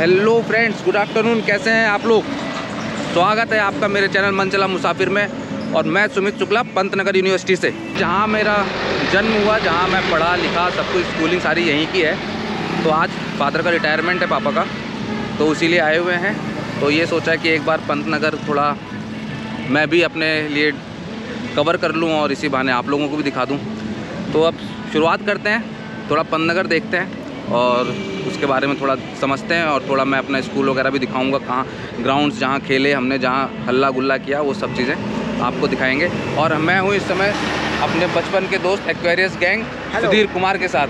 Hello friends, good afternoon. कैसे हैं आप लोग? स्वागत है आपका मेरे चैनल मन चला मुसाफिर में। और मैं सुमित शुक्ला, पंतनगर यूनिवर्सिटी से, जहां मेरा जन्म हुआ, जहां मैं पढ़ा लिखा, सब कुछ स्कूलिंग सारी यहीं की है। तो आज फादर का रिटायरमेंट है, पापा का, तो इसीलिए आए हुए हैं। तो ये सोचा कि एक बार पंतनगर थोड़ा मैं भी अपने लिए कवर कर लूँ और इसी बहाने आप लोगों को भी दिखा दूँ। तो अब शुरुआत करते हैं, थोड़ा पंतनगर देखते हैं और उसके बारे में थोड़ा समझते हैं। और थोड़ा मैं अपना स्कूल वगैरह भी दिखाऊंगा, कहाँ ग्राउंड्स जहाँ खेले हमने, जहाँ हल्ला गुल्ला किया, वो सब चीज़ें आपको दिखाएंगे। और मैं हूँ इस समय अपने बचपन के दोस्त एक्वेरियस गैंग सुधीर कुमार के साथ।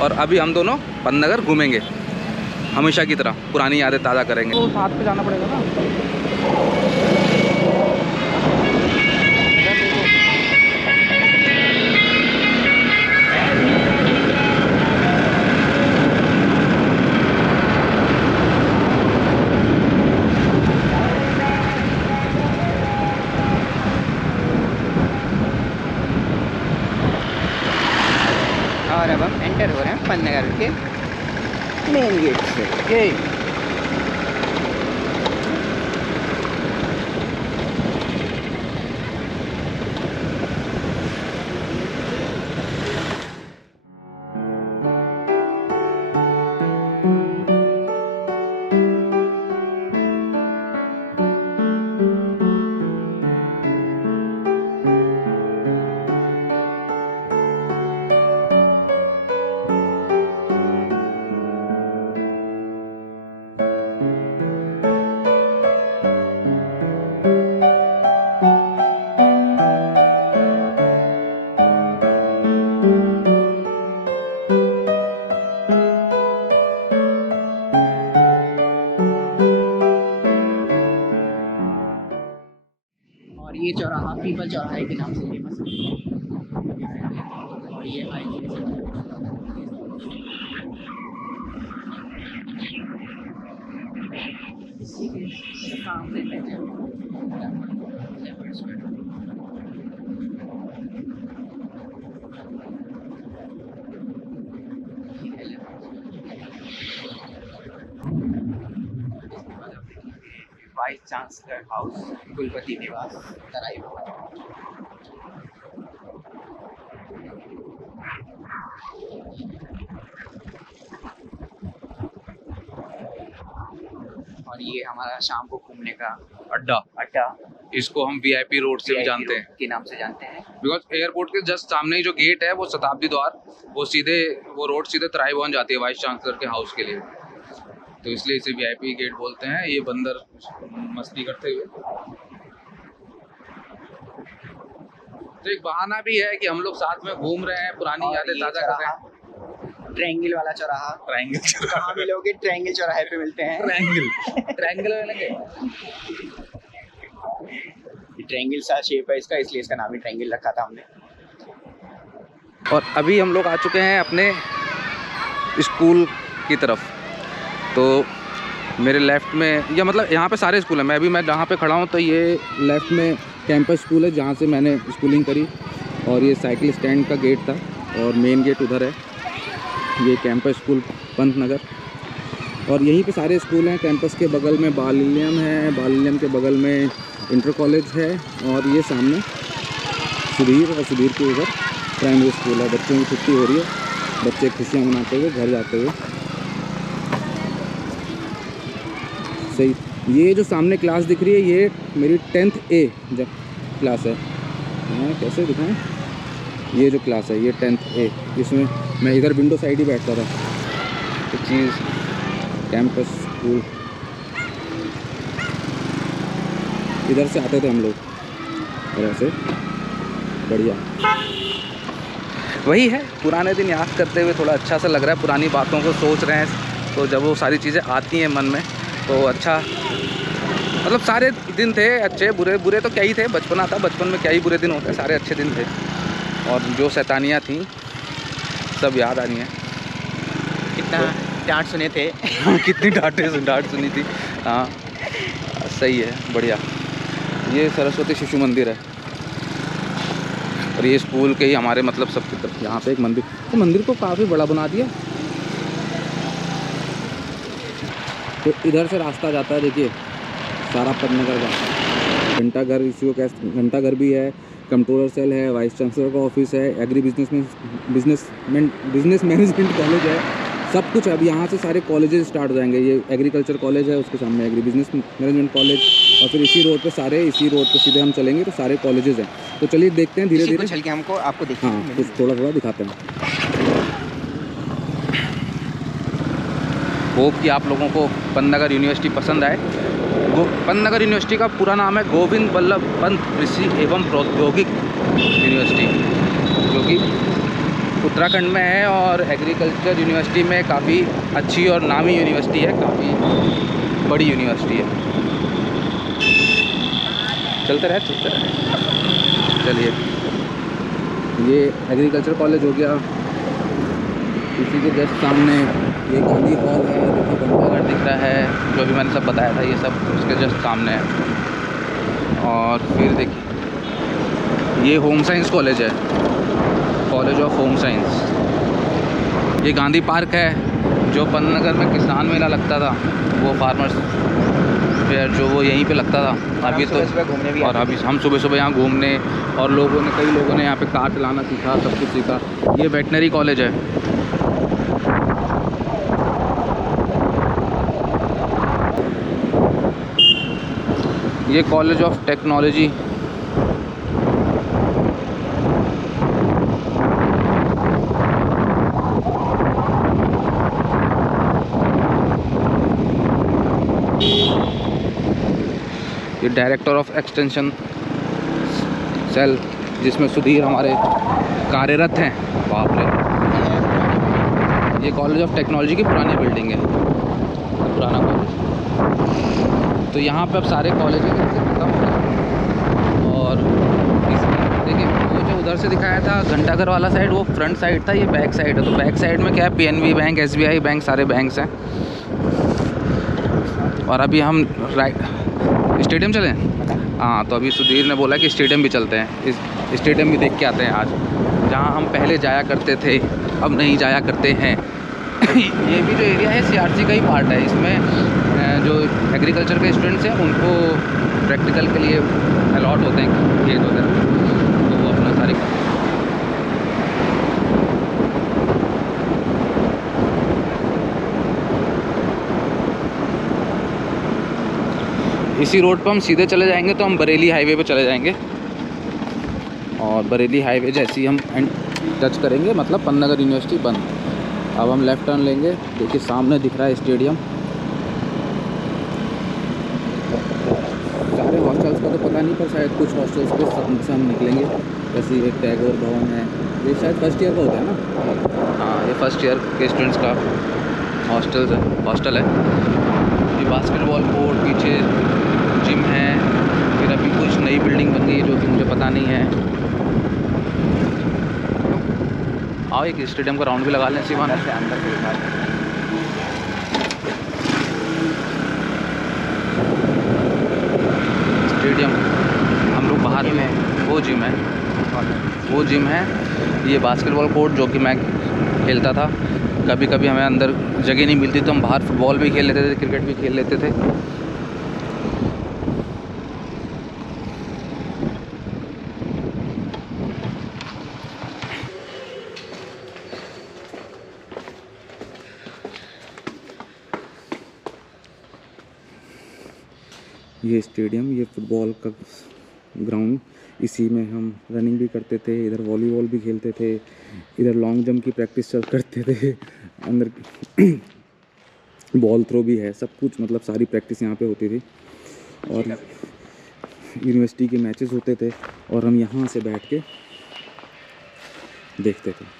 और अभी हम दोनों पंतनगर घूमेंगे हमेशा की तरह, पुरानी यादें ताज़ा करेंगे। तो साथ पे जाना पड़ेगा ना। और अब हम एंटर हो रहे हैं पंतनगर के मेन गेट से। और ये चौराहा पीपल चौराहे के नाम से फेमस है। और ये इसी के सामने वाइस चांसलर हाउस, कुलपति निवास, तराई। और ये हमारा शाम को घूमने का अड्डा, इसको हम VIP रोड से भी जानते हैं, के नाम से जानते हैं। बिकॉज एयरपोर्ट के जस्ट सामने ही जो गेट है वो शताब्दी द्वार, वो रोड सीधे तराई भवन जाती है वाइस चांसलर के हाउस के लिए, तो इसलिए इसे VIP गेट बोलते हैं। ये बंदर मस्ती करते हुए, तो एक बहाना भी है कि हम लोग साथ में घूम रहे हैं, पुरानी यादें ताज़ा कर रहे हैं। ट्रायंगल वाला चौराहा, ट्रायंगल कहाँ मिलोगे? ट्रायंगल चौराहे पे मिलते हैं। ट्रायंगल मिलेंगे। ट्रायंगल सा शेप है इसका, इसलिए इसका नाम ही ट्रायंगल रखा था हमने। और अभी हम लोग आ चुके हैं अपने स्कूल की तरफ। तो मेरे लेफ़्ट में, या मतलब यहाँ पे सारे स्कूल हैं, मैं जहाँ पे खड़ा हूँ तो ये लेफ़्ट में कैंपस स्कूल है जहाँ से मैंने स्कूलिंग करी। और ये साइकिल स्टैंड का गेट था और मेन गेट उधर है। ये कैंपस स्कूल पंतनगर, और यहीं पे सारे स्कूल हैं। कैंपस के बगल में बालिलियम है, बालिलियम के बगल में इंटर कॉलेज है, और ये सामने सुधीर, और सुधीर के उधर प्राइमरी स्कूल है। बच्चों की छुट्टी हो रही है, बच्चे खुशियाँ मनाते हुए घर जाते हुए। सही, ये जो सामने क्लास दिख रही है ये मेरी 10th A जब क्लास है। कैसे दिखाएं? ये जो क्लास है ये 10th A, इसमें मैं इधर विंडो साइड ही बैठता था। तो चीज़ कैंपस स्कूल, इधर से आते थे हम लोग, और ऐसे बढ़िया वही है। पुराने दिन याद करते हुए थोड़ा अच्छा सा लग रहा है, पुरानी बातों को सोच रहे हैं। तो जब वो सारी चीज़ें आती हैं मन में तो अच्छा, मतलब सारे दिन थे अच्छे, बुरे तो क्या ही थे, बचपना था, बचपन में क्या ही बुरे दिन होते हैं, सारे अच्छे दिन थे। और जो शैतानियाँ थीं सब याद आ रही हैं। कितना डांट सुने थे। कितनी डांट सुनी थी। हाँ सही है, बढ़िया। ये सरस्वती शिशु मंदिर है, और ये स्कूल के ही हमारे मतलब सबकी तरफ यहाँ पे एक मंदिर, तो मंदिर को काफ़ी बड़ा बना दिया। तो इधर से रास्ता जाता है, देखिए सारा पन्नगर का। घंटाघर, इसी को कैसे घंटाघर भी है, कंट्रोलर सेल है, वाइस चांसलर का ऑफिस है, एग्री बिजनेस मैनेजमेंट कॉलेज है, सब कुछ। अब यहाँ से सारे कॉलेजेस स्टार्ट हो जाएंगे। ये एग्रीकल्चर कॉलेज है, उसके सामने एग्री बिजनेस मैनेजमेंट कॉलेज, और फिर इसी रोड पे सीधे हम चलेंगे तो सारे कॉलेजेस हैं। तो चलिए देखते हैं धीरे धीरे चल के हमको आपको देखिए। हाँ, कुछ थोड़ा थोड़ा दिखाते हैं। होप कि आप लोगों को पन्नगर यूनिवर्सिटी पसंद आए। पन्नगर यूनिवर्सिटी का पूरा नाम है गोविंद बल्लभ पंत कृषि एवं प्रौद्योगिक यूनिवर्सिटी, जो कि उत्तराखंड में है और एग्रीकल्चर यूनिवर्सिटी में काफ़ी अच्छी और नामी यूनिवर्सिटी है, काफ़ी बड़ी यूनिवर्सिटी है। चलते रहे। चलिए, ये एग्रीकल्चर कॉलेज हो गया। इसी के जस्ट सामने ये गांधी हॉल है, देखिए घंटाघर दिख रहा है, जो भी मैंने सब बताया था ये सब उसके जस्ट सामने है। और फिर देखिए ये होम साइंस कॉलेज है, कॉलेज ऑफ होम साइंस। ये गांधी पार्क है, जो पन्नगर में किसान मेला लगता था, वो फार्मर्स फेयर जो वो यहीं पे लगता था। अभी तो घूमने भी और अभी हम सुबह यहाँ घूमने, और कई लोगों ने यहाँ पे कार चलाना सीखा, सब कुछ सीखा। ये वेटनरी कॉलेज है। ये कॉलेज ऑफ टेक्नोलॉजी, ये डायरेक्टर ऑफ एक्सटेंशन सेल, जिसमें सुधीर हमारे कार्यरत हैं। बाप रे, ये कॉलेज ऑफ टेक्नोलॉजी की पुरानी बिल्डिंग है, पुराना कॉलेज। तो यहाँ पे अब सारे कॉलेज खत्म हो गए। और देखिए वो जो उधर से दिखाया था घंटाघर वाला साइड, वो फ्रंट साइड था, ये बैक साइड है। तो बैक साइड में क्या है, PNB बैंक, SBI बैंक, सारे बैंक्स हैं। और अभी हम स्टेडियम चलें। हाँ, तो अभी सुधीर ने बोला कि स्टेडियम भी चलते हैं, इस स्टेडियम भी देख के आते हैं आज, जहाँ हम पहले जाया करते थे, अब नहीं जाया करते हैं। ये भी जो एरिया है CRC का ही पार्ट है। इसमें जो एग्रीकल्चर के स्टूडेंट्स हैं उनको प्रैक्टिकल के लिए अलॉट होते हैं खेत वगैरह, तो वो अपना सारी इसी रोड पर हम सीधे चले जाएंगे तो हम बरेली हाईवे पे चले जाएंगे। और बरेली हाईवे जैसे ही हम टच करेंगे, मतलब पन्नगर यूनिवर्सिटी बंद। अब हम लेफ़्ट टर्न लेंगे। देखिए सामने दिख रहा है स्टेडियम। सारे हॉस्टल्स का तो पता नहीं, पर शायद कुछ हॉस्टल्स पे से हम निकलेंगे। जैसे एक टैगोर भवन है, ये शायद फर्स्ट ईयर का होता है ना। हाँ, ये फर्स्ट ईयर के स्टूडेंट्स का हॉस्टल है। ये बास्केटबॉल कोर्ट, पीछे जिम है, फिर अभी कुछ नई बिल्डिंग बन गई है जो कि मुझे पता नहीं है। आओ एक स्टेडियम का राउंड भी लगा लें सिवान से अंदर से। स्टेडियम हम लोग बाहर में, वो जिम है। ये बास्केटबॉल कोर्ट जो कि मैं खेलता था। कभी कभी हमें अंदर जगह नहीं मिलती तो हम बाहर फुटबॉल भी खेल लेते थे, क्रिकेट भी खेल लेते थे। ये स्टेडियम, ये फुटबॉल का ग्राउंड, इसी में हम रनिंग भी करते थे, इधर वॉलीबॉल भी खेलते थे, इधर लॉन्ग जंप की प्रैक्टिस करते थे, अंदर बॉल थ्रो भी है, सब कुछ, मतलब सारी प्रैक्टिस यहाँ पे होती थी। और यूनिवर्सिटी के मैचेस होते थे और हम यहाँ से बैठ के देखते थे।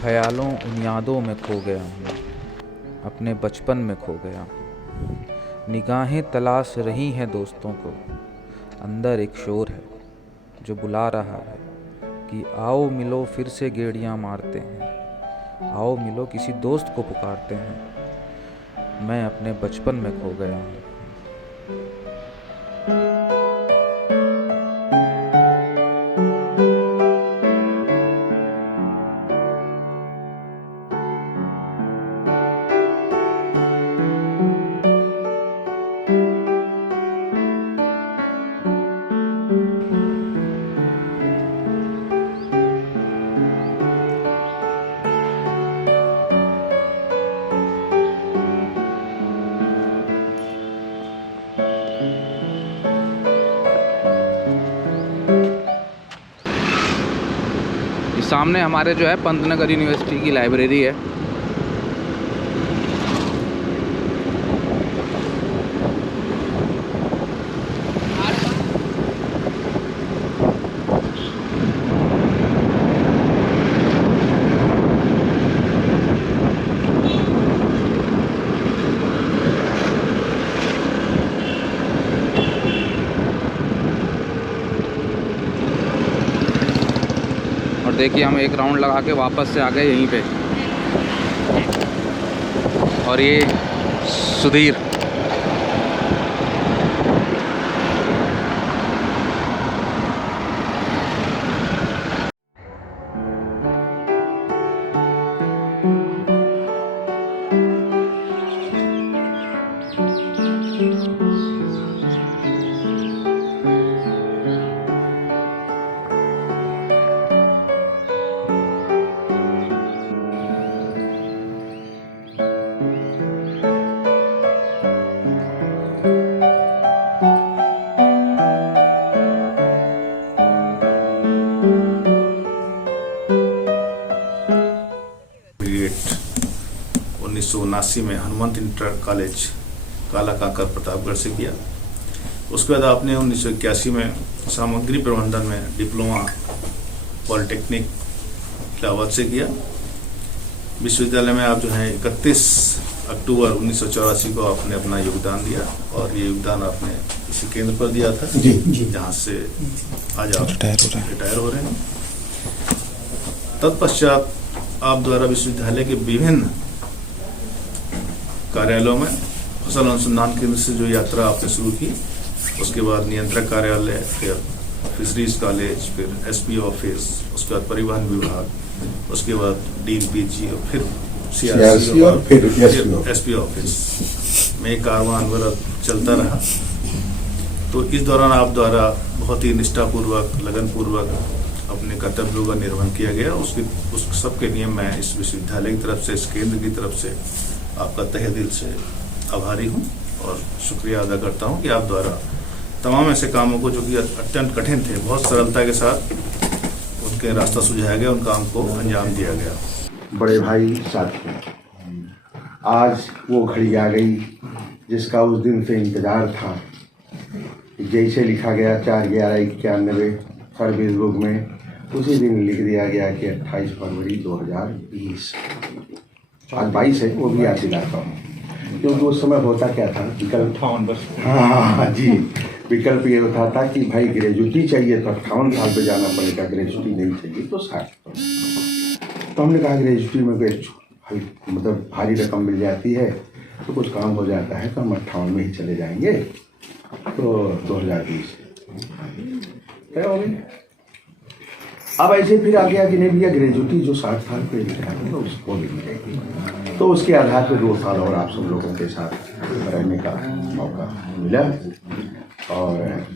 ख्यालों उन यादों में खो गया हूँ, अपने बचपन में खो गया हूँ। निगाहें तलाश रही हैं दोस्तों को, अंदर एक शोर है जो बुला रहा है कि आओ मिलो, फिर से गेड़ियाँ मारते हैं, आओ मिलो, किसी दोस्त को पुकारते हैं। मैं अपने बचपन में खो गया हूँ। सामने हमारे जो है पंतनगर यूनिवर्सिटी की लाइब्रेरी है। और देखिए हम एक राउंड लगा के वापस से आ गए यहीं पे। और ये सुधीर, ग्रेजुएट 1979 में हनुमंत इंटर कॉलेज काला काकर प्रतापगढ़ से किया। उसके बाद आपने 1981 में सामग्री प्रबंधन में डिप्लोमा पॉलिटेक्निक इलाहाबाद से किया। विश्वविद्यालय में आप जो है 31 अक्टूबर 1984 को आपने अपना योगदान दिया और ये योगदान आपने इसी केंद्र पर दिया था जहाँ से आज आप रिटायर हो रहे हैं। तत्पश्चात आप द्वारा विश्वविद्यालय के विभिन्न कार्यालयों में फसल अनुसंधान केंद्र से जो यात्रा आपने शुरू की, उसके बाद नियंत्रक कार्यालय, फिर फिशरीज कॉलेज, फिर एसपी ऑफिस, उसके बाद परिवहन विभाग, उसके बाद डीन पीजी और फिर सीआरसी और फिर एसपी ऑफिस में कारवां अनवरत चलता रहा। तो इस दौरान आप द्वारा बहुत ही निष्ठापूर्वक, लगनपूर्वक अपने कर्तव्यों का निर्वहन किया गया। उस सबके लिए मैं इस विश्वविद्यालय की तरफ से, इस केंद्र की तरफ से आपका तहे दिल से आभारी हूँ और शुक्रिया अदा करता हूँ कि आप द्वारा तमाम ऐसे कामों को जो कि अत्यंत कठिन थे, बहुत सरलता के साथ उनके रास्ता सुझाया गया, उन काम को अंजाम दिया गया। बड़े भाई साथियों, आज वो घड़ी आ गई जिसका उस दिन से इंतज़ार था। जैसे लिखा गया 4/11/91 सर्विस बुक में, उसी दिन लिख दिया गया कि 28 फरवरी 2020। आज 22 है, वो भी याद दिलाता हूँ क्योंकि उस समय होता क्या था, विकल्प। हाँ जी, विकल्प ये होता था कि भाई ग्रेजुएटी चाहिए तो 58 साल पे जाना पड़ेगा, ग्रेजुएटी नहीं चाहिए तो 60। तो हमने कहा ग्रेजुएटी में मतलब भारी रकम मिल जाती है तो कुछ काम हो जाता है, तो हम 58 में ही चले जाएंगे। तो 2020 क्या हो गई। अब ऐसे फिर आ गया कि नहीं भैया ग्रेजुएटी जो 60 साल पे रिटायर है उसको भी मिलेगी। तो उसके आधार पर 2 साल और आप सब लोगों के साथ रहने का मौका मिला। और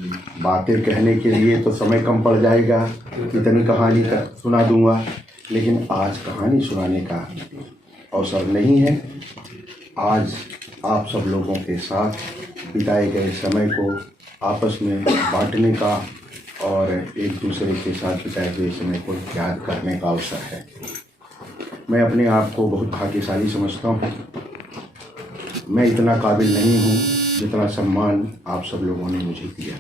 बातें कहने के लिए तो समय कम पड़ जाएगा, इतनी कहानी तक सुना दूंगा, लेकिन आज कहानी सुनाने का अवसर नहीं है। आज आप सब लोगों के साथ बिताए गए समय को आपस में बांटने का और एक दूसरे के साथ बिताए हुए समय को याद करने का अवसर है। मैं अपने आप को बहुत भाग्यशाली समझता हूँ। मैं इतना काबिल नहीं हूँ जितना सम्मान आप सब लोगों ने मुझे दिया।